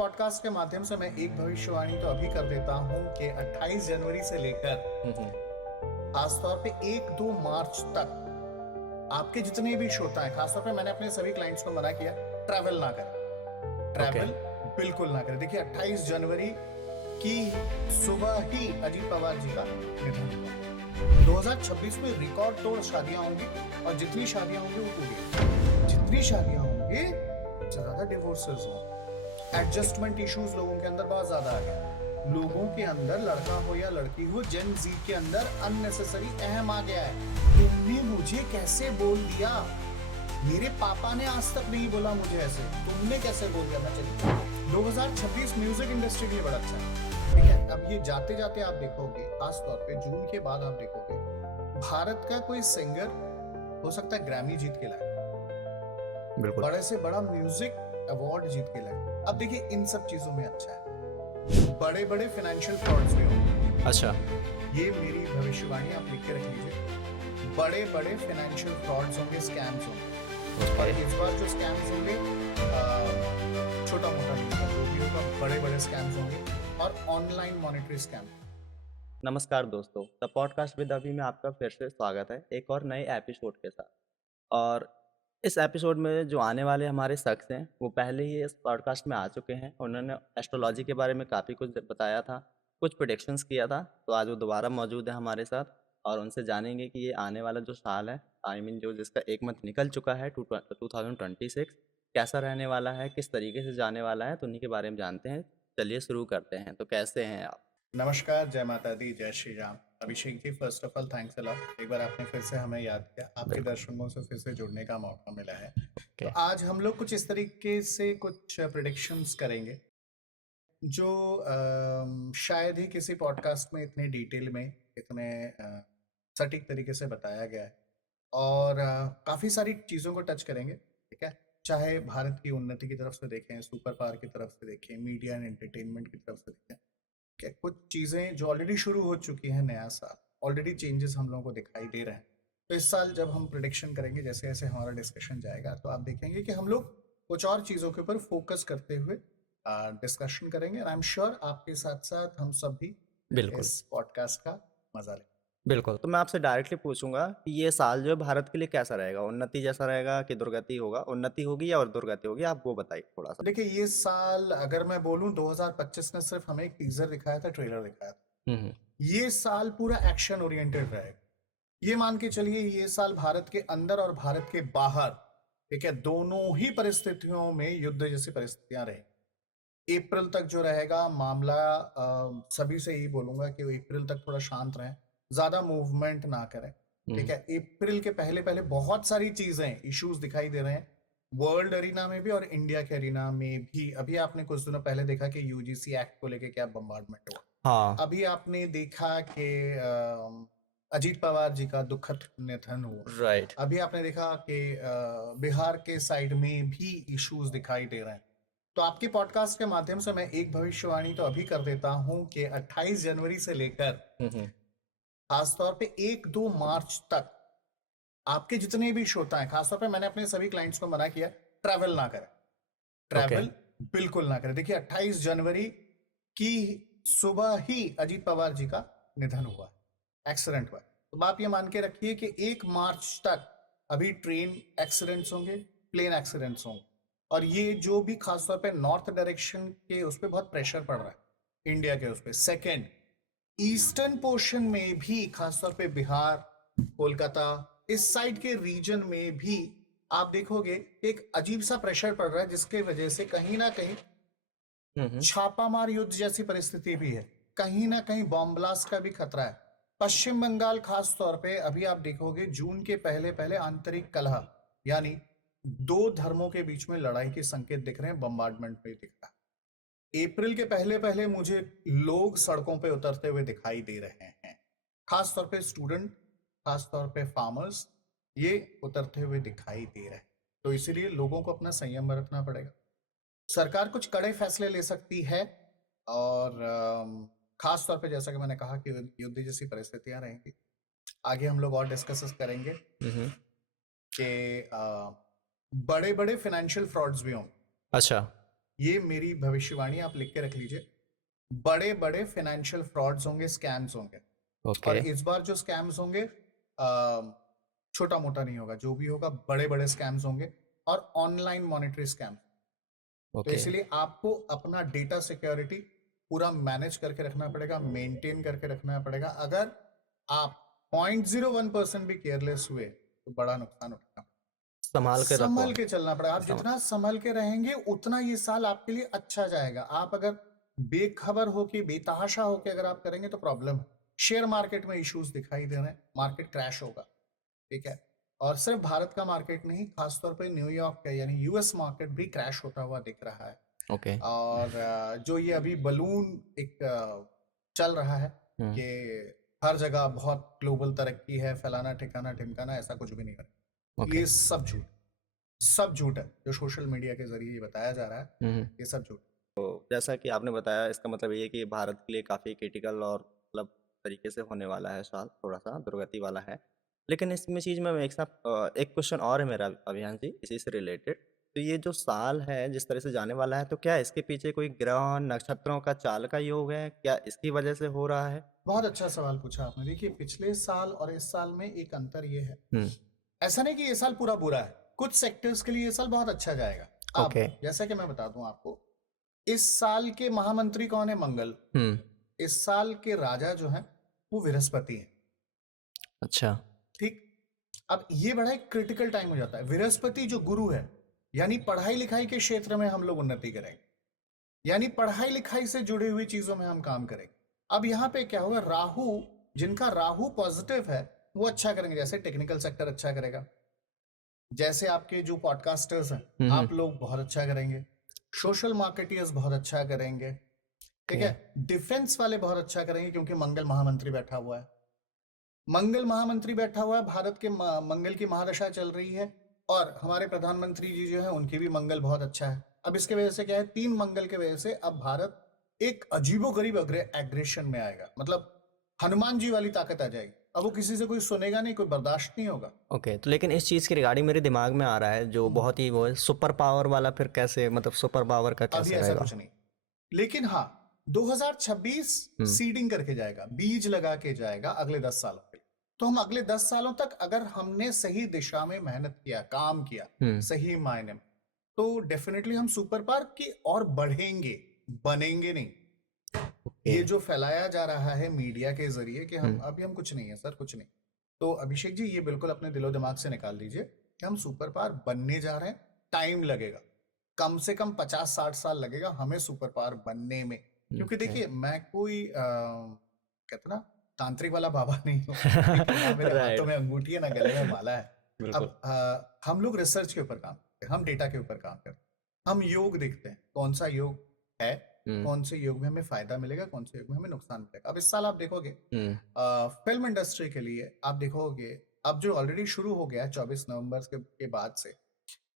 Podcast के माध्यम से मैं एक भविष्यवाणी तो अभी कर देता हूँ कि 28 जनवरी से लेकर खासतौर पे 1-2 मार्च तक आपके जितने भी श्रोता हैं, खासतौर पे मैंने अपने सभी क्लाइंट्स को मना किया, ट्रैवल ना करें। ट्रैवल बिल्कुल ना करें। देखिए 28 जनवरी की सुबह ही अजीत पवार जी का निधन हुआ। 2026 में रिकॉर्ड तोड़ शादियां होंगी और जितनी शादियां होंगी वो पूरी, जितनी शादियां होंगी ज्यादा डिवोर्सेस हों। एडजस्टमेंट इश्यूज लोगों के अंदर बहुत ज्यादा आ गया। लोगों के अंदर, लड़का हो या लड़की हो, जेन जी के अंदर अननेसेसरी अहम आ गया है। तुमने मुझे कैसे बोल दिया, मेरे पापा ने आज तक नहीं बोला मुझे ऐसे, तुमने कैसे बोल दिया था। चलिए 2026 म्यूजिक इंडस्ट्री के लिए बड़ा अच्छा है, ठीक है। अब ये जाते जाते आप देखोगे, खासतौर पे जून के बाद आप देखोगे भारत का कोई सिंगर हो सकता है ग्रैमी जीत के लाए, बिल्कुल बड़े से बड़ा म्यूजिक अवार्ड जीत के लाए। अब देखिए इन सब चीजों में अच्छा है, बड़े बड़े फाइनेंशियल फ्रॉड्स भी होंगे। अच्छा ये मेरी भविष्यवाणी आप लिख के रख लीजिए। बड़े बड़े फाइनेंशियल फ्रॉड्स होंगे, स्कैम्स होंगे। और इस बार जो स्कैम्स होंगे छोटा मोटा नहीं होगा, जो भी होगा बड़े बड़े स्कैम्स होंगे और ऑनलाइन मॉनेटरी स्कैम। नमस्कार दोस्तों, द पॉडकास्ट विद अभी में आपका फिर से स्वागत है एक और नए एपिसोड के साथ। और इस एपिसोड में जो आने वाले हमारे शख्स हैं वो पहले ही इस पॉडकास्ट में आ चुके हैं। उन्होंने एस्ट्रोलॉजी के बारे में काफ़ी कुछ बताया था, कुछ प्रेडिक्शंस किया था। तो आज वो दोबारा मौजूद है हमारे साथ और उनसे जानेंगे कि ये आने वाला जो साल है, जो जिसका एक मंथ निकल चुका है 2026, कैसा रहने वाला है, किस तरीके से जाने वाला है, तो उन्हीं के बारे में जानते हैं। चलिए शुरू करते हैं। तो कैसे हैं आप? नमस्कार, जय माता दी, जय Shri Ram. Abhishek ji, first of all thanks a lot, एक बार आपने फिर से हमें याद किया, आपके बिल्कुल। दर्शकों से फिर से जुड़ने का मौका मिला है। तो ओके। आज हम लोग कुछ इस तरीके से कुछ प्रेडिक्शंस करेंगे जो शायद ही किसी पॉडकास्ट में इतने डिटेल में, इतने सटीक तरीके से बताया गया है। और काफ़ी सारी चीज़ों को टच करेंगे, ठीक है। चाहे भारत की उन्नति की तरफ से देखें, सुपर पावर की तरफ से देखें, मीडिया एंड एंटरटेनमेंट की तरफ से देखें, क्या कुछ चीज़ें जो ऑलरेडी शुरू हो चुकी हैं, नया साल ऑलरेडी चेंजेस हम लोगों को दिखाई दे रहे हैं। तो इस साल जब हम प्रिडिक्शन करेंगे, जैसे जैसे हमारा डिस्कशन जाएगा, तो आप देखेंगे कि हम लोग कुछ और चीज़ों के ऊपर फोकस करते हुए डिस्कशन करेंगे। आई एम श्योर आपके साथ साथ हम सब भी बिल्कुल इस पॉडकास्ट का मजा लें। बिल्कुल। तो मैं आपसे डायरेक्टली पूछूंगा कि ये साल जो है भारत के लिए कैसा रहेगा, उन्नति जैसा रहेगा कि दुर्गति होगा? उन्नति होगी या और दुर्गति होगी, आप वो बताइए थोड़ा सा। देखिए ये साल अगर मैं बोलूं, 2025 ने सिर्फ हमें एक टीजर दिखाया था, ट्रेलर दिखाया था। हम्म। ये साल पूरा एक्शन ओरिएंटेड रहेगा। ये मान के चलिए ये साल भारत के अंदर और भारत के बाहर, ठीक है, दोनों ही परिस्थितियों में युद्ध जैसी परिस्थितियां रहे। अप्रैल तक जो रहेगा मामला, सभी से यही बोलूंगा कि अप्रैल तक थोड़ा शांत रहें, ज्यादा मूवमेंट ना करें, ठीक है। अप्रैल के पहले पहले बहुत सारी चीजें, इश्यूज दिखाई दे रहे हैं वर्ल्ड अरीना में भी और इंडिया के अरीना में भी। अभी आपने कुछ दिनों पहले देखा कि यूजीसी एक्ट को लेके क्या बम्बार्डमेंट हुआ। हाँ। अभी आपने देखा कि अजीत पवार जी का दुखद निधन हुआ। राइट। अभी आपने देखा कि बिहार के साइड में भी इश्यूज दिखाई दे रहे हैं। तो आपके पॉडकास्ट के माध्यम से मैं एक भविष्यवाणी तो अभी कर देता हूं कि 28 जनवरी से लेकर खासतौर पे 1-2 मार्च तक आपके जितने भी श्रोता हैं, खासतौर पे मैंने अपने सभी क्लाइंट्स को मना किया, ट्रैवल ना करें। ट्रैवल बिल्कुल ना करें। देखिए 28 जनवरी की सुबह ही अजीत पवार जी का निधन हुआ, एक्सीडेंट हुआ। तो आप ये मान के रखिए कि 1 मार्च तक अभी ट्रेन एक्सीडेंट्स होंगे, प्लेन एक्सीडेंट्स होंगे। और ये जो भी खासतौर पे नॉर्थ डायरेक्शन के उस पर बहुत प्रेशर पड़ रहा है इंडिया के उस पर। सेकेंड, ईस्टर्न पोर्शन में भी खासतौर पे बिहार, कोलकाता, इस साइड के रीजन में भी आप देखोगे एक अजीब सा प्रेशर पड़ रहा है, जिसके वजह से कहीं ना कहीं छापामार युद्ध जैसी परिस्थिति भी है, कहीं ना कहीं बॉम्ब ब्लास्ट का भी खतरा है। पश्चिम बंगाल खास तौर पे अभी आप देखोगे जून के पहले पहले आंतरिक कलह, यानी दो धर्मों के बीच में लड़ाई के संकेत दिख रहे हैं, बम्बार्डमेंट में दिख रहा है। अप्रैल के पहले पहले मुझे लोग सड़कों पे उतरते हुए दिखाई दे रहे हैं, खास तौर पे स्टूडेंट, खास तौर पे फार्मर्स, ये उतरते हुए दिखाई दे रहे हैं। तो इसीलिए लोगों को अपना संयम बरतना पड़ेगा। सरकार कुछ कड़े फैसले ले सकती है और खास तौर पे जैसा कि मैंने कहा कि युद्ध जैसी परिस्थितियां रहेंगी। आगे हम लोग और डिस्कस करेंगे कि बड़े बड़े फाइनेंशियल फ्रॉड्स भी होंगे। अच्छा। ये मेरी भविष्यवाणी आप लिख के रख लीजिए, बड़े बड़े फाइनेंशियल फ्रॉड्स होंगे, स्कैम्स होंगे। और ओके। इस बार जो स्कैम्स होंगे छोटा मोटा नहीं होगा, जो भी होगा बड़े बड़े स्कैम्स होंगे और ऑनलाइन मॉनेटरी स्कैम। तो ओके। इसलिए आपको अपना डेटा सिक्योरिटी पूरा मैनेज करके रखना पड़ेगा, मेंटेन करके रखना पड़ेगा। अगर आप 0.01% भी केयरलेस हुए तो बड़ा नुकसान उठाना, संभाल के रखो। संभल के चलना पड़ेगा। आप सम- जितना संभल के रहेंगे उतना ये साल आपके लिए अच्छा जाएगा। आप अगर बेखबर होके, बेतहाशा होके अगर आप करेंगे तो प्रॉब्लम है। शेयर मार्केट में इश्यूज दिखाई दे रहे हैं, मार्केट क्रैश होगा, ठीक है। और सिर्फ भारत का मार्केट नहीं, खासतौर पे न्यूयॉर्क का यानी यूएस मार्केट भी क्रैश होता हुआ दिख रहा है। ओके। और जो ये अभी बलून एक चल रहा है कि हर जगह बहुत ग्लोबल तरक्की है, फलाना ठिकाना ढिमकाना, ऐसा कुछ भी नहीं है। ओके। ये सब झूठ है जो सोशल मीडिया के जरिए ये बताया जा रहा है, ये सब झूठ। जैसा कि आपने बताया, इसका मतलब ये है कि भारत के लिए काफ़ी क्रिटिकल और मतलब तरीके से होने वाला है साल, थोड़ा सा दुर्गति वाला है। लेकिन इसमें चीज़ में एक साथ एक क्वेश्चन और है मेरा अभियान जी, इसी से रिलेटेड। तो ये जो साल है जिस तरह से जाने वाला है, तो क्या इसके पीछे कोई ग्रह नक्षत्रों का चाल का योग है? क्या इसकी वजह से हो रहा है? बहुत अच्छा सवाल पूछा आपने। देखिए, पिछले साल और इस साल में एक अंतर ये है, ऐसा नहीं कि ये साल पूरा बुरा है, कुछ सेक्टर्स के लिए ये साल बहुत अच्छा जाएगा। अब ओके। जैसा कि मैं बता दूं आपको, इस साल के महामंत्री कौन है? मंगल। इस साल के राजा जो है वो बृहस्पति है। अच्छा। ठीक। अब ये बड़ा एक क्रिटिकल टाइम हो जाता है। बृहस्पति जो गुरु है, यानी पढ़ाई लिखाई के क्षेत्र में हम लोग उन्नति करेंगे, यानी पढ़ाई लिखाई से जुड़ी हुई चीजों में हम काम करेंगे। अब यहाँ पे क्या हुआ, राहु, जिनका राहु पॉजिटिव है वो अच्छा करेंगे। जैसे टेक्निकल सेक्टर अच्छा करेगा, जैसे आपके जो पॉडकास्टर्स हैं आप लोग बहुत अच्छा करेंगे, सोशल मार्केटियर्स बहुत अच्छा करेंगे, ठीक है। डिफेंस वाले बहुत अच्छा करेंगे क्योंकि मंगल महामंत्री बैठा हुआ है। मंगल महामंत्री बैठा हुआ है, भारत के मंगल की महादशा चल रही है और हमारे प्रधानमंत्री जी जो है उनकी भी मंगल बहुत अच्छा है। अब इसके वजह से क्या है, 3 मंगल के वजह से अब भारत एक अजीबोगरीब एग्रेशन में आएगा। मतलब हनुमान जी वाली ताकत आ जाएगी। अब वो किसी से कोई सुनेगा नहीं, कोई बर्दाश्त नहीं होगा। ओके। तो लेकिन इस चीज़ के रिगार्डिंग मेरे दिमाग में आ रहा है जो बहुत ही वो है सुपर पावर वाला, फिर कैसे, मतलब सुपर पावर का अभी कैसे ऐसा रहेगा? कुछ नहीं, लेकिन हाँ 2026 सीडिंग करके जाएगा, बीज लगा के जाएगा अगले 10 सालों के लिए। तो हम अगले 10 सालों तक अगर हमने सही दिशा में मेहनत किया, काम किया सही मायने में, तो डेफिनेटली हम सुपर पावर की और बढ़ेंगे, बनेंगे नहीं। ये जो फैलाया जा रहा है मीडिया के जरिए कि हम अभी हम कुछ नहीं है सर, कुछ नहीं। तो अभिषेक जी ये बिल्कुल अपने दिलो दिमाग से निकाल दीजिए कि हम सुपर पावर बनने जा रहे हैं। टाइम लगेगा, कम से कम 50-60 साल लगेगा हमें सुपर पावर बनने में। क्योंकि देखिए, मैं कोई कहते ना तांत्रिक वाला बाबा नहीं हूँ, ना मेरे हाथों में अंगूठी है ना गले में माला है। अब हम लोग रिसर्च के ऊपर काम करते हैं, हम डेटा के ऊपर काम करते हैं, हम योग देखते हैं कौन सा योग है, कौन से योग में हमें फायदा मिलेगा, कौन से योग में हमें नुकसान मिलेगा। अब इस साल आप देखोगे फिल्म इंडस्ट्री के लिए, आप देखोगे अब जो ऑलरेडी शुरू हो गया है 24 नवंबर के बाद से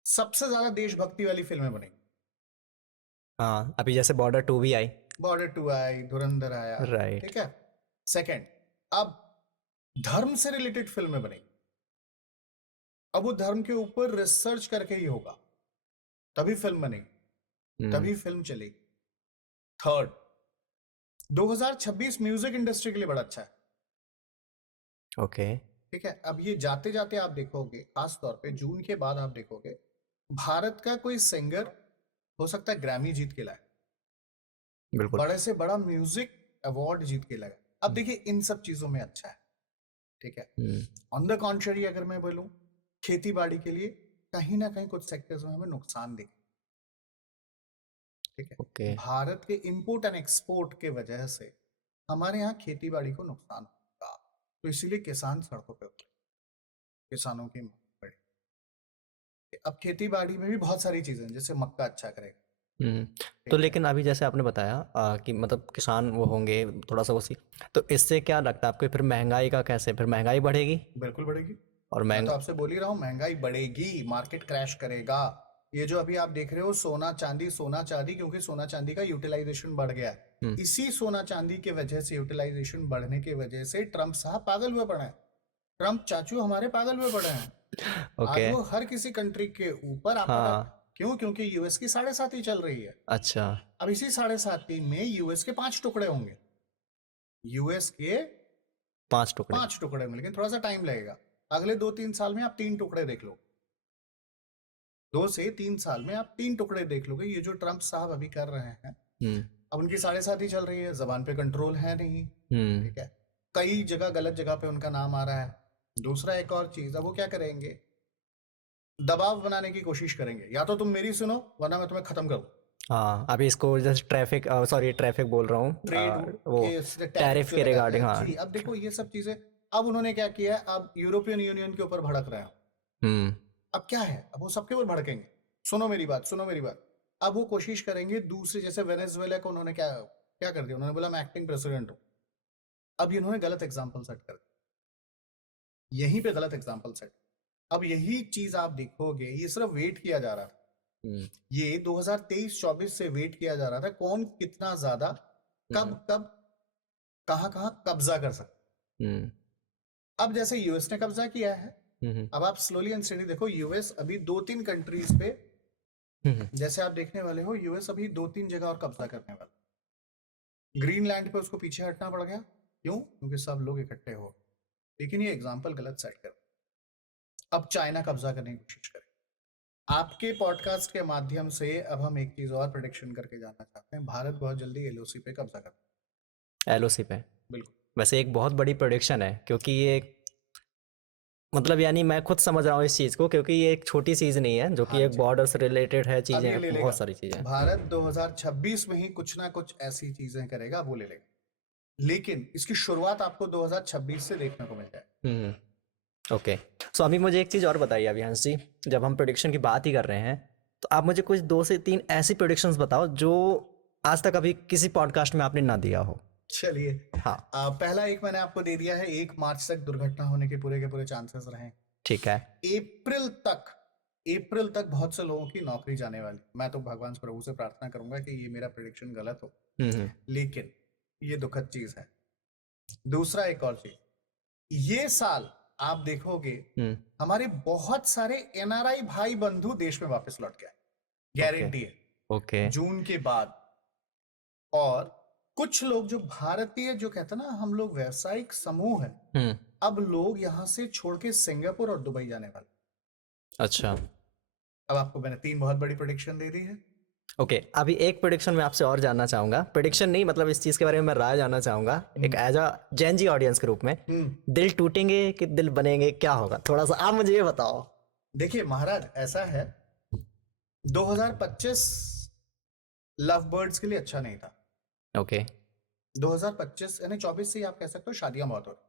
सबसे ज्यादा देशभक्ति वाली फिल्में बनेंगी। हाँ, अभी जैसे बॉर्डर 2 भी आई, बॉर्डर 2 आई, धुरंधर आया, राइट। ठीक है। सेकंड, अब धर्म से रिलेटेड फिल्में बनेंगी। अब वो धर्म के ऊपर रिसर्च करके ही होगा, तभी फिल्म बनेगी, तभी फिल्म चलेगी। थर्ड, 2026 म्यूजिक इंडस्ट्री के लिए बड़ा अच्छा है, ओके। ठीक है। अब ये जाते जाते आप देखोगे, खास तौर पे जून के बाद आप देखोगे भारत का कोई सिंगर हो सकता है ग्रैमी जीत के लाए, बिल्कुल। बड़े से बड़ा म्यूजिक अवार्ड जीत के लाए। अब देखिए इन सब चीजों में अच्छा है, ठीक है। ऑन द कॉन्ट्ररी अगर मैं बोलूं, खेती बाड़ी के लिए कहीं ना कहीं कुछ सेक्टर्स में हमें नुकसान दिखे, ठीक है। ओके। भारत के इंपोर्ट एंड एक्सपोर्ट के वजह से हमारे यहाँ खेती बाड़ी को नुकसान होगा, तो इसीलिए किसान सड़कों पे उतरे, किसानों की मांग बढ़ी। अब खेती बाड़ी में भी बहुत सारी चीजें हैं, जैसे मक्का अच्छा करेगा, तो लेकिन अभी जैसे आपने बताया कि मतलब किसान वो होंगे थोड़ा सा उसी, तो इससे क्या लगता है आपको, फिर महंगाई का कैसे, फिर महंगाई बढ़ेगी? बिल्कुल बढ़ेगी। और मैं तो आपसे बोल ही रहा हूँ महंगाई बढ़ेगी, मार्केट क्रैश करेगा। ये जो अभी आप देख रहे हो सोना चांदी, क्योंकि सोना चांदी का यूटिलाइजेशन बढ़ गया है। इसी सोना चांदी के वजह से, यूटिलाइजेशन बढ़ने के वजह से ट्रम्प साहब पागल हुए पड़े हैं, ट्रम्प चाचू हमारे पागल हुए पड़े हैं। आज वो हर किसी कंट्री के ऊपर आपका क्यों? क्योंकि यूएस की 7.5 चल रही है। अच्छा। अब इसी 7.5 में यूएस के 5 टुकड़े होंगे, यूएस के 5 टुकड़े। 5 टुकड़े में, लेकिन थोड़ा सा टाइम लगेगा। अगले 2-3 साल में आप 3 टुकड़े देख लो, 2 से 3 साल में आप 3 टुकड़े देख लोगे। ये जो ट्रंप साहब अभी कर रहे हैं, अब उनकी 7.5 चल रही है, जबान पे कंट्रोल है नहीं, ठीक है, कई जगह गलत जगह पे उनका नाम आ रहा है। दूसरा एक और चीज, अब वो क्या करेंगे, दबाव बनाने की कोशिश करेंगे, या तो तुम मेरी सुनो वरना मैं तुम्हें खत्म करूं। हाँ, अभी इसको जैसे ट्रैफिक बोल रहा हूँ, ट्रेड वो के टैरिफ जो के लगाते रिगार्डिंग। हैं हाँ। जी। अब देखो ये सब चीजें, अब उन्होंने क्या किया है, अब यूरोपियन यूनियन के ऊपर भड़क रहे हैं। अब क्या है, अब वो सबके ऊपर भड़केंगे। सुनो मेरी बात, सुनो मेरी बात। अब वो कोशिश करेंगे दूसरे, जैसे वेनेजुएला को उन्होंने क्या क्या कर दिया, उन्होंने बोला मैं एक्टिंग प्रेसिडेंट हूं। अब इन्होंने गलत एग्जाम्पल सेट कर दिया, यहीं पे गलत एग्जाम्पल सेट। अब यही चीज आप देखोगे, ये सिर्फ वेट किया जा रहा था, ये 2023-24 से वेट किया जा रहा था कौन कितना ज्यादा कब कब कहां कब्जा कर सकते। अब जैसे यूएस ने कब्जा किया है, अब आप स्लोली एंड स्टेडी देखो, यूएस अभी 2-3 कंट्रीज पे जैसे आप देखने वाले हो, यूएस अभी 2-3 जगह और कब्जा करने वाला। ग्रीनलैंड पे उसको पीछे हटना पड़ गया, क्यों? क्योंकि सब लोग इकट्ठे हो, लेकिन ये एग्जाम्पल गलत सेट कर। अब चाइना कब्जा करने की कोशिश करे। आपके पॉडकास्ट के माध्यम से अब हम एक चीज और प्रेडिक्शन करके जाना चाहते हैं, भारत बहुत जल्दी एलओसी पे कब्जा करता है। एलओसी पे बिल्कुल। वैसे एक बहुत बड़ी प्रोडिक्शन है, क्योंकि ये मतलब यानी मैं खुद समझ रहा हूँ इस चीज़ को, क्योंकि ये एक छोटी चीज़ नहीं है जो कि हाँ एक जी। बॉर्डर से रिलेटेड है, अब ये चीज़ें ले लेगा, बहुत सारी चीज़ें। भारत 2026 में ही कुछ ना कुछ ऐसी चीजें करेगा, वो ले लेगा, लेकिन इसकी शुरुआत आपको 2026 से देखने को मिल जाए। ओके, सो अभी मुझे एक चीज़ और बताइए अभियांश जी, जब हम प्रोडिक्शन की बात ही कर रहे हैं, तो आप मुझे कुछ 2 से 3 ऐसी प्रोडिक्शंस बताओ जो आज तक अभी किसी पॉडकास्ट में आपने ना दिया हो। चलिए, हाँ। पहला एक मैंने आपको दे दिया है, 1 मार्च तक दुर्घटना होने के पूरे चांसेस रहे। ठीक है। अप्रैल तक बहुत से लोगों की नौकरी जाने वाली। मैं तो भगवान प्रभु से प्रार्थना करूंगा कि ये मेरा प्रेडिक्शन गलत हो, लेकिन ये दुखद चीज है। दूसरा एक और चीज, ये साल आप देखोगे हमारे बहुत सारे एनआरआई भाई बंधु देश में वापस लौट गए, गारंटी है। ओके। जून के बाद। और कुछ लोग जो भारतीय, जो कहते हैं ना हम लोग व्यावसायिक समूह है, अब लोग यहां से छोड़ के सिंगापुर और दुबई जाने वाले। अच्छा। अब आपको मैंने 3 बहुत बड़ी प्रेडिक्शन दे दी है। ओके, अभी एक प्रेडिक्शन मैं आपसे और जानना चाहूंगा, प्रेडिक्शन नहीं, मतलब इस चीज के बारे में मैं राय जानना चाहूंगा एक as a gen ji audience के रूप में। दिल टूटेंगे कि दिल बनेंगे, क्या होगा, थोड़ा सा आप मुझे ये बताओ। देखिए महाराज, ऐसा है, 2025 लव बर्ड्स के लिए अच्छा नहीं था। ओके। 2025 यानी 24 से ही आप कह सकते हो शादियां बहुत हो रही।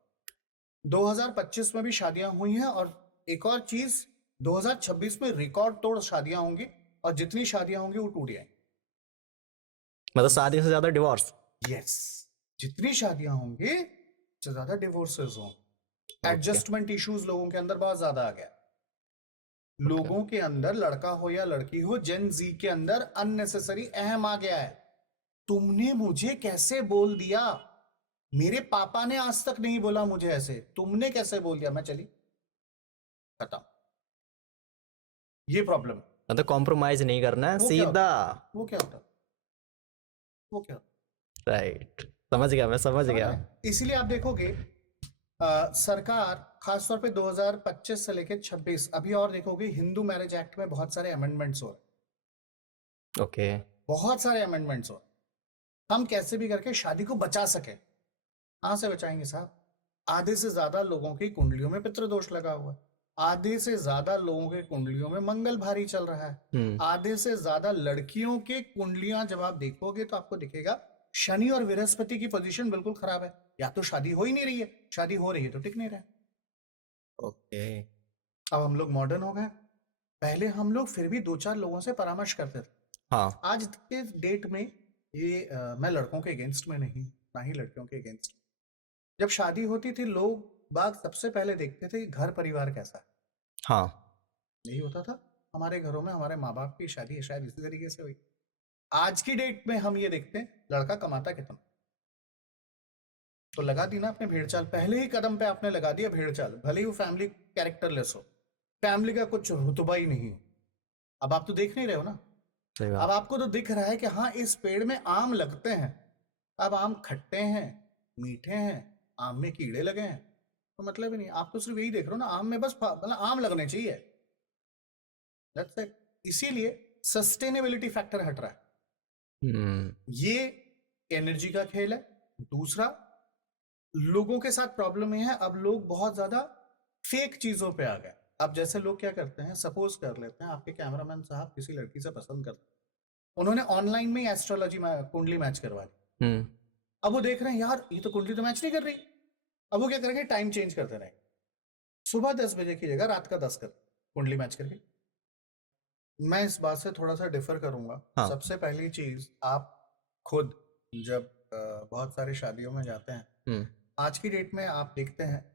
2025 में भी शादियां हुई हैं, और एक और चीज, 2026 में रिकॉर्ड तोड़ शादियां होंगी, और जितनी शादियां होंगी वो टूट जाएंगी। मतलब शादी से ज्यादा डिवोर्स। यस, जितनी शादियां होंगी उससे ज्यादा डिवोर्सेस हों। एडजस्टमेंट इश्यूज लोगों के अंदर बहुत ज्यादा आ गया। लोगों के अंदर, लड़का हो या लड़की हो, जेन जी के अंदर अननेसेसरी अहम आ गया है। तुमने मुझे कैसे बोल दिया, मेरे पापा ने आज तक नहीं बोला मुझे ऐसे, तुमने कैसे बोल दिया, मैं चली खत्म। ये प्रॉब्लम। मतलब कॉम्प्रोमाइज नहीं करना है, सीधा। वो क्या होता, वो क्या होता? राइट, समझ गया, मैं समझ गया। इसीलिए आप देखोगे सरकार खासतौर पे 2025 से लेकर 26 अभी और देखोगे, हिंदू मैरिज एक्ट में बहुत सारे अमेंडमेंट्स हो रहे। ओके। बहुत सारे अमेंडमेंट्स हो, हम कैसे भी करके शादी को बचा सके। कहां से बचाएंगे साहब? आधे से ज्यादा लोगों की कुंडलियों में पितृदोष लगा हुआ है, आधे से ज्यादा लोगों के कुंडलियों में मंगल भारी चल रहा है, आधे से ज्यादा लड़कियों के कुंडलियां जब आप देखोगे तो आपको दिखेगा शनि और बृहस्पति की पोजीशन बिल्कुल खराब है, या तो शादी हो ही नहीं रही है, शादी हो रही है तो टिक नहीं रहा। ओके। अब हम लोग मॉडर्न हो गए, पहले हम लोग फिर भी 2-4 लोगों से परामर्श करते थे। हाँ। आज के डेट में ये मैं लड़कों के अगेंस्ट में नहीं, ना ही लड़कियों के अगेंस्ट। जब शादी होती थी, लोग बात सबसे पहले देखते थे घर परिवार कैसा है। हाँ। यही होता था। हमारे घरों में हमारे माँ बाप की शादी शायद इसी तरीके से हुई। आज की डेट में हम ये देखते हैं लड़का कमाता कितना, तो लगा दी ना अपने भेड़ चाल, पहले ही कदम पे आपने लगा दिया भेड़ चाल, भले ही वो फैमिली कैरेक्टरलेस हो, फैमिली का कुछ रुतबा ही नहीं हो, अब आप तो देख नहीं रहे हो ना। सही अब बात। आपको तो दिख रहा है कि हाँ इस पेड़ में आम लगते हैं। अब आम खट्टे हैं, मीठे हैं, आम में कीड़े लगे हैं, तो मतलब ही नहीं। आप तो सिर्फ यही देख रहे हो ना, आम में बस मतलब आम लगने चाहिए, दैट्स इट। इसीलिए सस्टेनेबिलिटी फैक्टर हट रहा है। हम्म। ये एनर्जी का खेल है। दूसरा, लोगों के साथ प्रॉब्लम ये है, अब लोग बहुत ज्यादा फेक चीजों पे आ गए। अब जैसे लोग क्या करते हैं, सपोज कर लेते हैं आपके कैमरामैन साहब किसी लड़की से पसंद करते हैं, उन्होंने ऑनलाइन में एस्ट्रोलॉजी कुंडली मैच करवा दी। हम्म। अब वो देख रहे हैं यार ये तो कुंडली तो मैच नहीं कर रही। अब वो क्या करेंगे, टाइम चेंज करते रहेंगे, सुबह 10 बजे की जगह रात का 10 कर कुंडली मैच करके। मैं इस बात से थोड़ा सा डिफर करूंगा। हाँ। सबसे पहली चीज, आप खुद जब बहुत सारे शादियों में जाते हैं, हम्म। आज की डेट में आप देखते हैं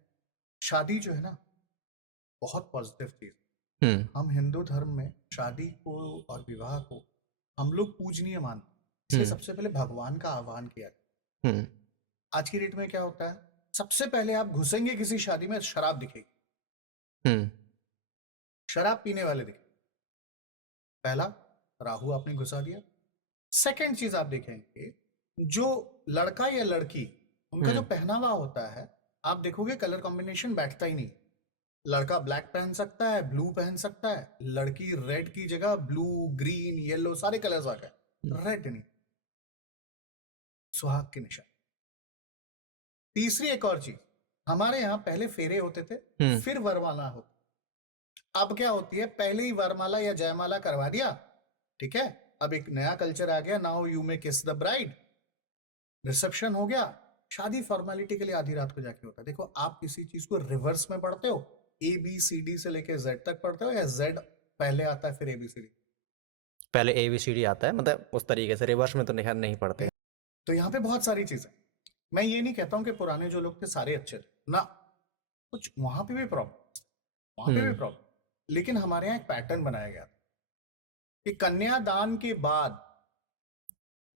शादी जो है ना, बहुत पॉजिटिव चीज। हम्म। हम हिंदू धर्म में शादी को और विवाह को हम लोग पूजनीय मानते हैं, इसलिए हम्म। सबसे पहले भगवान का आह्वान किया। हम्म। आज की डेट में क्या होता है, सबसे पहले आप घुसेंगे किसी शादी में, शराब दिखेगी, हम्म। शराब पीने वाले दिखेंगे। पहला, राहु आपने घुसा दिया। सेकंड चीज आप देखेंगे, जो लड़का या लड़की, उनका जो हम्म। पहनावा होता है, आप देखोगे कलर कॉम्बिनेशन बैठता ही नहीं। लड़का ब्लैक पहन सकता है, ब्लू पहन सकता है, लड़की रेड की जगह ब्लू, ग्रीन, येलो सारे कलर्स आ गए, रेड नहीं, सुहाग की निशान। तीसरी एक और चीज, हमारे यहाँ पहले फेरे होते थे, हम्म। फिर वरमाला होती। अब क्या होती है, पहले ही वरमाला या जयमाला करवा दिया, ठीक है। अब एक नया कल्चर आ गया, नाउ यू मे किस द ब्राइड, रिसेप्शन हो गया, शादी फॉर्मेलिटी के लिए आधी रात को जाके होता है। देखो आप किसी चीज को रिवर्स में पढ़ते हो, ABCD से लेके Z तक पढ़ते हो, या Z पहले आता है फिर ABCD? पहले ABCD आता है, मतलब उस तरीके से रिवर्स में तो नहीं पढ़ते। तो यहाँ पे बहुत सारी चीजें, मैं ये नहीं कहता हूं कि पुराने जो लोग थे सारे अच्छे थे ना, कुछ वहां पे भी प्रॉब्लम, वहां पे भी हम्म। प्रॉब्लम। लेकिन हमारे यहाँ एक पैटर्न बनाया गया था कि कन्यादान के बाद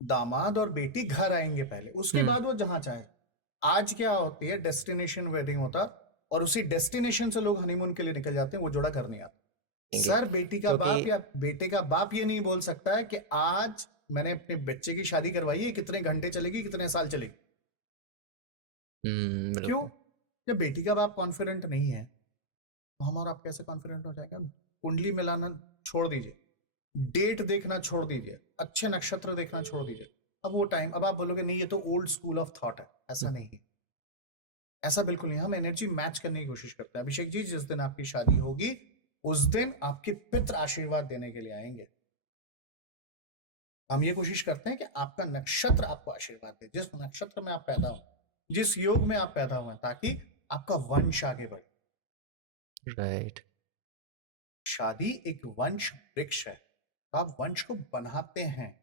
दामाद और बेटी घर आएंगे पहले, उसके हम्म। बाद वो जहां चाहे। आज क्या होती है, डेस्टिनेशन वेडिंग होता, और उसी डेस्टिनेशन से लोग हनीमून के लिए निकल जाते हैं, वो जोड़ा घर नहीं आता। देंगे सर बेटी का क्योंकि बाप या बेटे का बाप ये नहीं बोल सकता है कि आज मैंने अपने बच्चे की शादी करवाई है, कितने घंटे चलेगी, कितने साल चलेगी। क्यों? बिल्कुल। जब बेटी का बाप कॉन्फिडेंट नहीं है, तो हम और आप कैसे कॉन्फिडेंट हो जाएंगे? कुंडली मिलाना छोड़ दीजिए, डेट देखना छोड़ दीजिए, अच्छे नक्षत्र देखना छोड़ दीजिए। अब वो टाइम, अब आप बोलोगे नहीं ये तो ओल्ड स्कूल ऑफ थॉट है, ऐसा नहीं है, ऐसा बिल्कुल नहीं। हम एनर्जी मैच करने की कोशिश करते हैं। अभिषेक जी, जिस दिन आपकी शादी होगी, उस दिन आपके पितृ आशीर्वाद देने के लिए आएंगे। हम ये कोशिश करते हैं कि आपका नक्षत्र आपको आशीर्वाद दे, जिस नक्षत्र में आप पैदा हो, जिस योग में आप पैदा हुए, ताकि आपका वंश आगे बढ़े। राइट। शादी एक वंश वृक्ष है, तो आप वंश को बनाते हैं।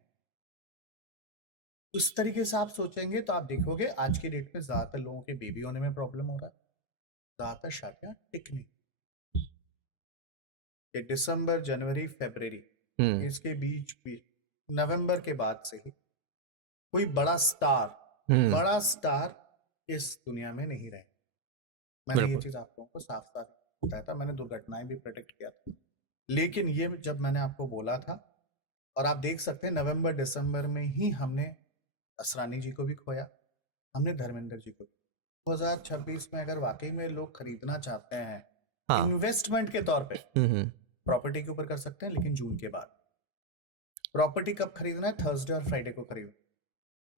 उस तरीके से आप सोचेंगे तो आप देखोगे आज की डेट में ज्यादातर लोगों के बेबी होने में प्रॉब्लम हो रहा है, ज्यादातर शादियां टिक नहीं। ये दिसंबर, जनवरी, फरवरी, हम्म। इसके बीच भी, नवंबर के बाद से ही कोई हम्म। बड़ा स्टार इस दुनिया में नहीं रहे। मैंने ये बिल्कुल। चीज आप लोगों को साफ साफ बताया था, मैंने दुर्घटनाएं भी प्रेडिक्ट किया था। लेकिन ये जब मैंने आपको बोला था, और आप देख सकते हैं नवंबर दिसंबर में ही हमने असरानी जी को भी खोया, हमने धर्मेंद्र जी को भी। 2026 में अगर वाकई में लोग खरीदना चाहते हैं हाँ। इन्वेस्टमेंट के तौर पे, हम्म। प्रॉपर्टी के ऊपर कर सकते हैं, लेकिन जून के बाद। प्रॉपर्टी कब खरीदना है? थर्सडे और फ्राइडे को खरीदना।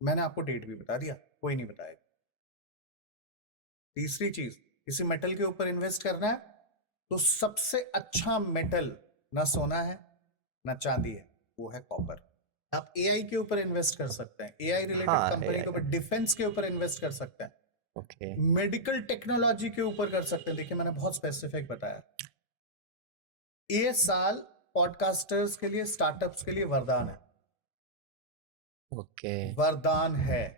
मैंने आपको डेट भी बता दिया, कोई नहीं बताएगा। तीसरी चीज, किसी मेटल के ऊपर इन्वेस्ट करना है, तो सबसे अच्छा मेटल ना सोना है ना चांदी है, वो है कॉपर। आप AI के ऊपर इन्वेस्ट कर सकते हैं, AI रिलेटेड हाँ कंपनी AI के ऊपर, डिफेंस के ऊपर इन्वेस्ट कर सकते हैं, ओके। मेडिकल टेक्नोलॉजी के ऊपर कर सकते हैं। देखिए मैंने बहुत स्पेसिफिक बताया। ये साल पॉडकास्टर्स के लिए, स्टार्टअप्स के लिए वरदान है, ओके। वरदान है।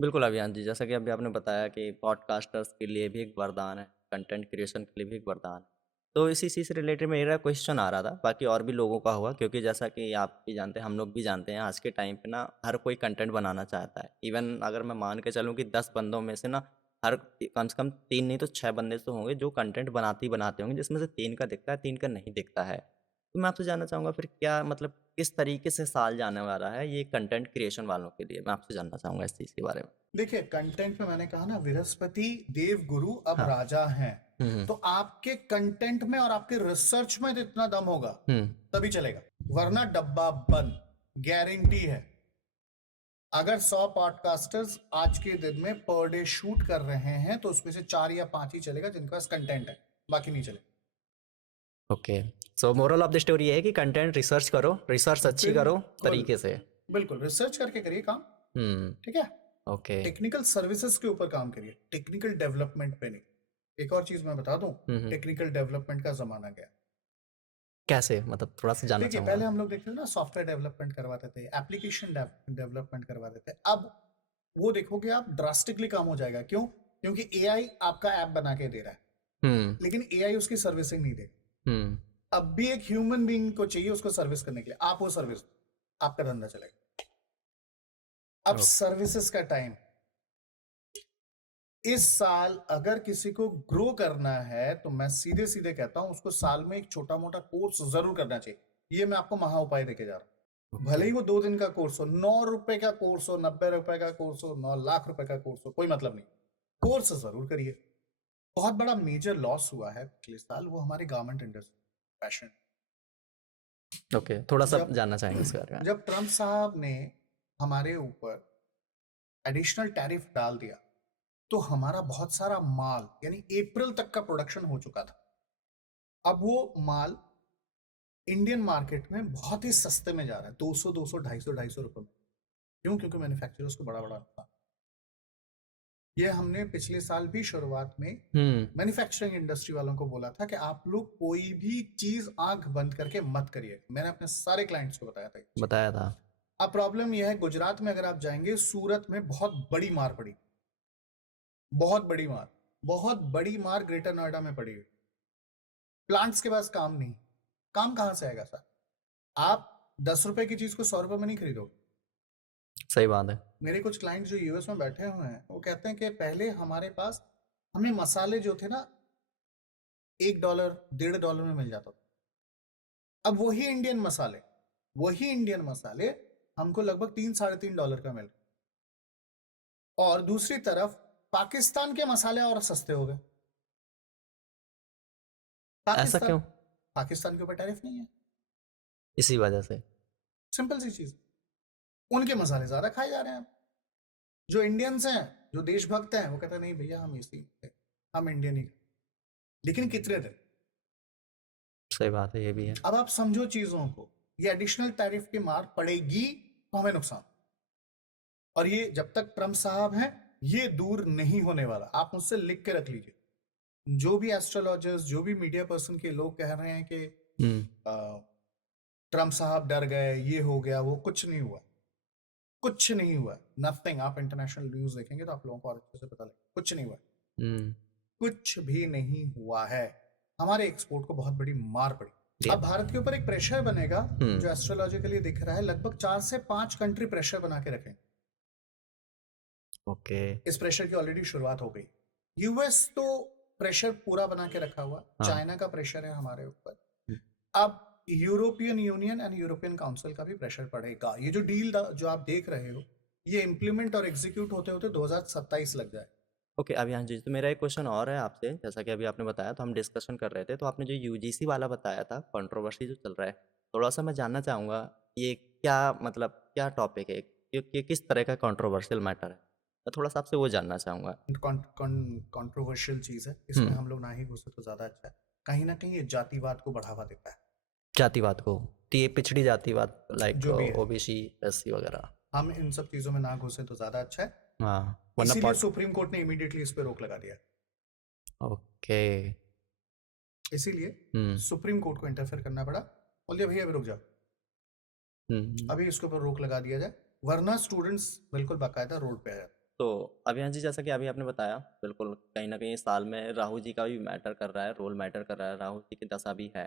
बिल्कुल अभियान जी, जैसा कि अभी आपने बताया कि पॉडकास्टर्स के लिए भी एक वरदान है, कंटेंट क्रिएशन के लिए भी एक वरदान है। तो इसी चीज़ से रिलेटेड मेरा क्वेश्चन आ रहा था, बाकी और भी लोगों का होगा, क्योंकि जैसा कि आप भी जानते हैं, हम लोग भी जानते हैं, आज के टाइम पे ना हर कोई कंटेंट बनाना चाहता है। इवन अगर मैं मान के चलूँ कि 10 बंदों में से ना हर कम से कम 3 नहीं तो 6 बंदे तो होंगे जो कंटेंट बनाते ही बनाते होंगे, जिसमें से 3 का दिखता है, 3 का नहीं दिखता है। तो मैं आपसे जानना चाहूँगा फिर क्या मतलब किस तरीके से साल जाने वाला है ये कंटेंट क्रिएशन वालों के लिए? मैं आपसे जानना चाहूँगा इस चीज़ के बारे में। देखिए, कंटेंट में मैंने कहा ना, बृहस्पति देव गुरु अब हाँ। राजा हैं। हुँ, तो आपके कंटेंट में और आपके रिसर्च में तो इतना दम होगा हुँ। तभी चलेगा, वरना डब्बा बंद। गारंटी है। अगर 100 पॉडकास्टर्स आज के दिन में पर डे शूट कर रहे हैं तो उसमें से 4 या 5 ही चलेगा जिनके पास कंटेंट है, बाकी नहीं चलेगा। Okay. So moral of the story ये है कि कंटेंट रिसर्च करो, रिसर्च अच्छी करो बिल्कुल तरीके से। बिल्कुल, रिसर्च करके करिए काम, हुँ, ठीक है। ओके। टेक्निकल सर्विसेज के ऊपर काम करिए, टेक्निकल डेवलपमेंट पे नहीं। एक और चीज मैं बता दूं, टेक्निकल डेवलपमेंट का जमाना गया। कैसे? मतलब थोड़ा-सा जानना देखिए, चाहूँगा। पहले हम लोग देखते थे ना, सॉफ्टवेयर डेवलपमेंट करवाते थे, एप्लीकेशन डेवलपमेंट करवाते थे। अब वो देखोगे आप, ड्रास्टिकली काम हो जाएगा। क्यों? क्योंकि एआई आपका ऐप बना के दे रहा है, हुँ, लेकिन एआई उसकी सर्विसिंग नहीं देगा। हुँ, अब भी एक ह्यूमन बीइंग को चाहिए उसको सर्विस करने के लिए। आप वो सर्विस, आपका धंधा चलेगा। अब ओके। सर्विसेज का टाइम। इस साल अगर किसी को ग्रो करना है तो मैं सीधे सीधे कहता हूं उसको साल में एक छोटा मोटा कोर्स जरूर करना चाहिए। ये मैं आपको महा उपाय देके जा रहा हूं। भले ही वो 2 दिन का कोर्स हो, 9 रुपए का कोर्स हो, 90 रुपए का कोर्स हो, 9 लाख रुपए का कोर्स हो, कोई मतलब नहीं, कोर्स जरूर करिए। बहुत बड़ा मेजर लॉस हुआ है पिछले साल, वो हमारे गारमेंट इंडस्ट्री, फैशन। ओके, थोड़ा-सा जब जानना चाहेंगे इसके बारे में। जब ट्रम्प साहब ने हमारे ऊपर एडिशनल टैरिफ डाल दिया तो हमारा बहुत सारा माल, यानी अप्रैल तक का प्रोडक्शन हो चुका था, अब वो माल इंडियन मार्केट में बहुत ही सस्ते में जा रहा है, 200 200 250 रुपए में। क्यों? क्योंकि मैन्युफैक्चरर्स को बड़ा बड़ा नुकसान। ये हमने पिछले साल भी शुरुआत में हुँ, मैन्युफैक्चरिंग इंडस्ट्री वालों को बोला था कि आप लोग कोई भी चीज आंख बंद करके मत करिए। मैंने अपने सारे क्लाइंट्स को बताया था। बताया था। अब प्रॉब्लम यह है, गुजरात में अगर आप जाएंगे, सूरत में बहुत बड़ी मार पड़ी, बहुत बड़ी मार, बहुत बड़ी मार ग्रेटर नोएडा में पड़ी है। प्लांट्स के पास काम नहीं, काम कहां से आएगा सर? आप 10 रुपए की चीज को 100 रुपए में नहीं खरीदोगे। सही बात है। मेरे कुछ क्लाइंट जो यूएस में बैठे हुए हैं वो कहते हैं कि पहले हमारे पास, हमें मसाले जो थे ना, $1 $1.5 में मिल जाता था। अब वही इंडियन मसाले हमको लगभग $3 $3.5 का मिल रहा। और दूसरी तरफ पाकिस्तान के मसाले और सस्ते हो गए। ऐसा पाकिस्तान क्यों? पाकिस्तान के ऊपर टैरिफ नहीं है, इसी वजह से। सिंपल सी चीज। उनके मसाले ज्यादा खाए जा रहे हैं। जो इंडियंस हैं, जो देशभक्त हैं, वो कहते हैं नहीं भैया, हम इसी, हम इंडियन ही। लेकिन कितने दिन? सही बात है, ये भी है। अब आप समझो चीजों को, ये एडिशनल टैरिफ की मार पड़ेगी तो हमें नुकसान। और ये जब तक ट्रम्प साहब हैं, ये दूर नहीं होने वाला। आप मुझसे लिख के रख लीजिए। जो भी एस्ट्रोलॉजर्स, जो भी मीडिया पर्सन के लोग कह रहे हैं कि हुँ, ट्रम्प साहब डर गए, ये हो गया, वो, कुछ नहीं हुआ, कुछ नहीं हुआ, नथिंग। आप इंटरनेशनल न्यूज देखेंगे तो आप लोगों को और अच्छे से पता लगेगा, कुछ नहीं हुआ, हुँ, कुछ भी नहीं हुआ है। हमारे एक्सपोर्ट को बहुत बड़ी मार पड़ी। जी। अब भारत के ऊपर एक प्रेशर बनेगा हुँ, जो एस्ट्रोलॉजिकली दिख रहा है, लगभग 4 से 5 कंट्री प्रेशर बना के रखें। ओके। इस प्रेशर की ऑलरेडी शुरुआत हो गई। यूएस तो प्रेशर पूरा बना के रखा हुआ, हाँ। चाइना का प्रेशर है हमारे ऊपर। हुँ, अब European union and European council का भी प्रेशर पड़ेगा। ये जो डील जो आप देख रहे हो, ये इंप्लीमेंट और एग्जीक्यूट होते होते 2027 लग जाए। ओके, अभी हाँ जी, तो मेरा एक क्वेश्चन और है आपसे, जैसा कि अभी आपने बताया तो हम डिस्कशन कर रहे थे, तो आपने जो यूजीसी वाला बताया था, कंट्रोवर्सी जो चल रहा है, थोड़ा-सा मैं जानना चाहूँगा, ये क्या मतलब क्या टॉपिक है? ये किस तरह का कंट्रोवर्शियल मैटर है? मैं थोड़ा-सा आपसे वो जानना चाहूँगा। कंट्रोवर्शियल चीज है, हुँ, इसमें हम लोग ना ही घुसे तो ज्यादा अच्छा है। कहीं ना कहीं ये जातिवाद को बढ़ावा देता है। जातिवाद को, तो ये पिछड़ी जातिवाद लाइक जो भी है, ओबीसी, एससी वगैरह। हम इन सब चीजों में ना घुसे तो ज्यादा अच्छा है। हाँ, वरना इसीलिए पॉट सुप्रीम कोर्ट ने इमीडिएटली इस पे रोक लगा दिया। ओके। इसीलिए हुँ, सुप्रीम कोर्ट को इंटरफेयर करना पड़ा। बोलिए भैया अभी रुक जाओ, हुँ। अभी इसके ऊपर रोक लगा दिया जाए, वरना स्टूडेंट्स बिल्कुल बाकायदा रोड पे आ जाते। तो अभियान जी, जैसा कि अभी आपने बताया, बिल्कुल कहीं न कहीं साल में राहु जी का भी मैटर कर रहा है, रोल मैटर कर रहा है, राहु जी की दशा भी है।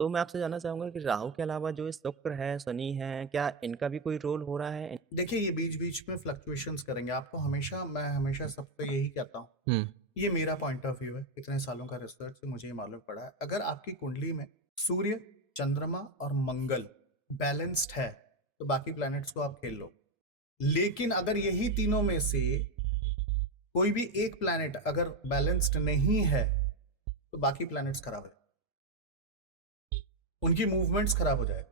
तो मैं आपसे जानना चाहूँगा कि राहु के अलावा जो ये शुक्र है, शनि है, क्या इनका भी कोई रोल हो रहा है? देखिए, ये बीच बीच में फ्लक्चुएशंस करेंगे। आपको हमेशा, मैं हमेशा सबको यही कहता हूँ, हुँ, ये मेरा पॉइंट ऑफ व्यू है, इतने सालों का रिसर्च से मुझे ये मालूम पड़ा है। अगर आपकी कुंडली में सूर्य, चंद्रमा और मंगल बैलेंस्ड है तो बाकी प्लैनेट्स को आप खेल लो। लेकिन अगर यही तीनों में से कोई भी एक प्लैनेट अगर बैलेंस्ड नहीं है तो बाकी प्लैनेट्स खराब है, उनकी मूवमेंट्स खराब हो जाए।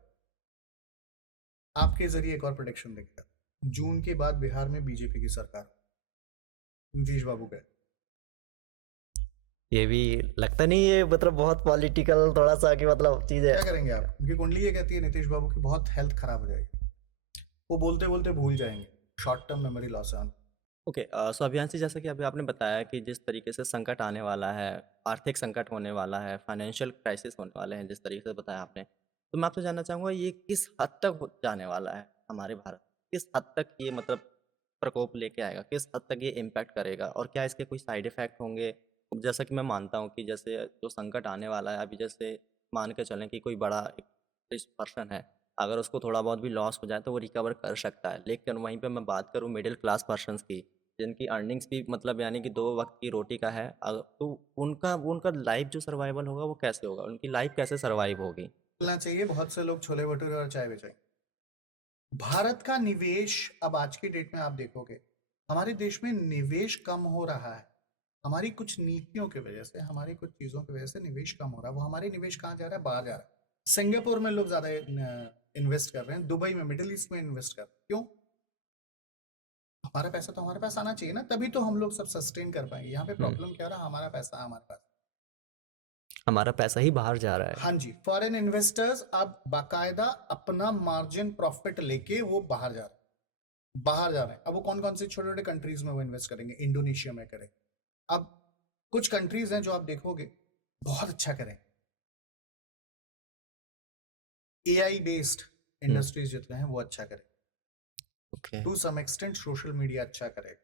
आपके जरिए एक और प्रोडिक्शन देखिए, जून के बाद बिहार में बीजेपी की सरकार, नीतीश बाबू का। ये भी लगता नहीं, ये मतलब बहुत पॉलिटिकल थोड़ा सा कि मतलब चीज है। क्या करेंगे आप? उनकी कुंडली ये कहती है नीतीश बाबू की बहुत हेल्थ खराब हो जाएगी, वो बोलते बोलते भूल जाएंगे, शॉर्ट टर्म मेमोरी लॉस है। ओके, सो अभियांशी, जैसा कि अभी आपने बताया कि जिस तरीके से संकट आने वाला है, आर्थिक संकट होने वाला है, फाइनेंशियल क्राइसिस होने वाले हैं, जिस तरीके से बताया आपने, तो मैं आपसे जानना चाहूँगा ये किस हद तक जाने वाला है हमारे भारत, किस हद तक ये मतलब प्रकोप लेके आएगा, किस हद तक ये इम्पैक्ट करेगा, और क्या इसके कोई साइड इफ़ेक्ट होंगे? जैसा कि मैं मानता हूँ कि जैसे जो संकट आने वाला है अभी, जैसे मान के चलें कि कोई बड़ा एक रिच पर्सन है, अगर उसको थोड़ा बहुत भी लॉस हो जाए तो वो रिकवर कर सकता है। लेकिन वहीं पे मैं बात करूँ मिडिल क्लास पर्सन्स की, जिनकी अर्निंग्स भी मतलब यानी कि 2 वक़्त की रोटी का है, तो उनका उनका लाइफ़ जो सर्वाइवल होगा वो कैसे होगा? उनकी लाइफ़ कैसे सर्वाइव होगी? बोलना चाहिए, बहुत से लोग छोले भटूरे और चाय बेचेंगे। भारत का निवेश अब आज की डेट में आप देखोगे, हमारे देश में निवेश कम हो रहा है। हमारी कुछ नीतियों की वजह से, हमारी कुछ चीजों की वजह से निवेश कम हो रहा है। वो हमारी निवेश कहाँ जा रहा है? बाहर जा रहा है। सिंगापुर में लोग ज्यादा इन्वेस्ट कर रहे हैं, दुबई में, मिडिल ईस्ट में इन्वेस्ट कर रहे हैं। क्यों? हमारा पैसा तो हमारे पास आना चाहिए ना, तभी तो हम लोग सब सस्टेन कर पाएंगे। यहाँ पे प्रॉब्लम क्या रहा? हमारा पैसा हमारे पास, हमारा पैसा ही बाहर जा रहा है। हाँ जी। फॉरेन इन्वेस्टर्स अब बाकायदा अपना मार्जिन प्रॉफिट लेके वो बाहर जा रहे हैं, बाहर जा रहे हैं। अब वो कौन कौन से छोटे छोटे कंट्रीज में वो इन्वेस्ट करेंगे? इंडोनेशिया में करेंगे। अब कुछ कंट्रीज हैं जो आप देखोगे बहुत अच्छा करें, एआई बेस्ड इंडस्ट्रीज जितने हैं वो अच्छा करें, okay. To some extent social media अच्छा करेगा,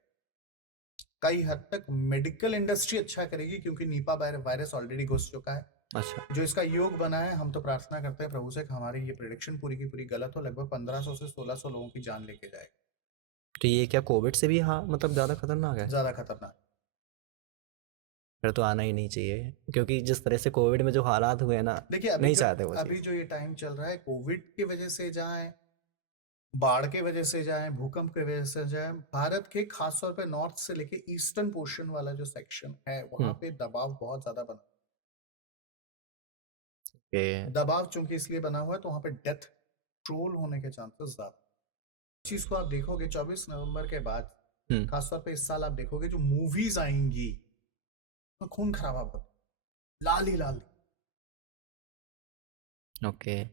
कई हद तक मेडिकल इंडस्ट्री अच्छा करेगी, क्योंकि नीपा वायरस ऑलरेडी घुस चुका है। अच्छा। जो इसका योग बना है, हम तो प्रार्थना करते हैं प्रभु से कि हमारी ये प्रेडिक्शन पूरी की पूरी गलत हो। लगभग 1500 से 1600 लोगों की जान लेके जाएगा, तो ये क्या कोविड से भी हाँ मतलब ज़्यादा खतरनाक है? ज्यादा खतरनाक। फिर तो आना ही नहीं चाहिए, क्योंकि जिस तरह से कोविड में जो हालात हुए ना, देखिए नहीं चाहते वो अभी चीज़। जो ये टाइम चल रहा है, कोविड की वजह से जाए, बाढ़ के वजह से जाए, भूकंप की वजह से जाए, भारत के खासतौर पे नॉर्थ से लेके ईस्टर्न पोर्शन वाला जो सेक्शन है, वहां पे दबाव बहुत ज्यादा बना। ओके। दबाव चूंकि इसलिए बना हुआ है तो वहां पे डेथ ट्रोल होने के चांसेस ज्यादा। इस चीज को आप देखोगे 24 नवंबर के बाद, खासतौर पे इस साल आप देखोगे जो मूवीज आएंगी तो खून खराबा होगा, लाल ही लाल। ओके।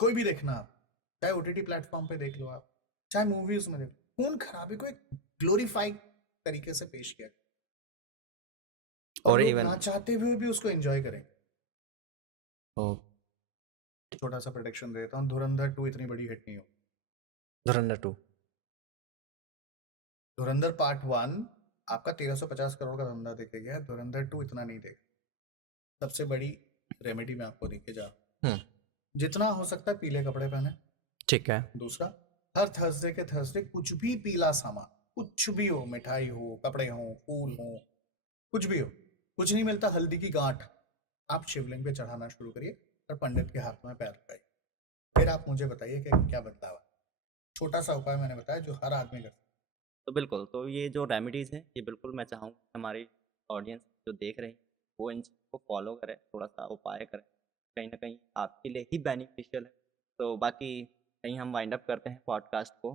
कोई भी देखना आप, चाहे ओटीटी प्लेटफॉर्म पे देख लो आप, चाहे मूवीज में देख लो, खून खराबे को एक ग्लोरीफाइड तरीके से पेश किया और और लोग इवन ना चाहते हुए भी उसको एंजॉय करें। ओ छोटा सा प्रोडिक्शन देता हूँ, धुरंधर 2 इतनी बड़ी हिट नहीं हो। धुरंधर 2। धुरंधर पार्ट 1 आपका 1350 करोड़ का धंधा देखे गया, धुरंधर 2 इतना नहीं देगा। सबसे बड़ी रेमेडी में आपको देखे जा, जितना हो सकता है पीले कपड़े पहने। ठीक है। दूसरा, हर थर्सडे के थर्सडे कुछ भी पीला सामान, कुछ भी हो, मिठाई हो, कपड़े हो, फूल हो, कुछ भी हो, कुछ नहीं मिलता, हल्दी की गांठ आप शिवलिंग पे चढ़ाना शुरू करिए और पंडित के हाथ में पैर लगाइए। फिर आप मुझे बताइए कि क्या बदलाव है। छोटा सा उपाय मैंने बताया जो हर आदमी कर सकता तो बिल्कुल, तो ये जो रेमेडीज़ हैं, ये बिल्कुल मैं चाहूँगा हमारी ऑडियंस जो देख रहे हैं, वो इन चीज़ों को फॉलो करें, थोड़ा-सा उपाय करें। कहीं न कहीं आपके लिए ही बेनिफिशियल है। तो बाकी कहीं हम वाइंड अप करते हैं पॉडकास्ट को।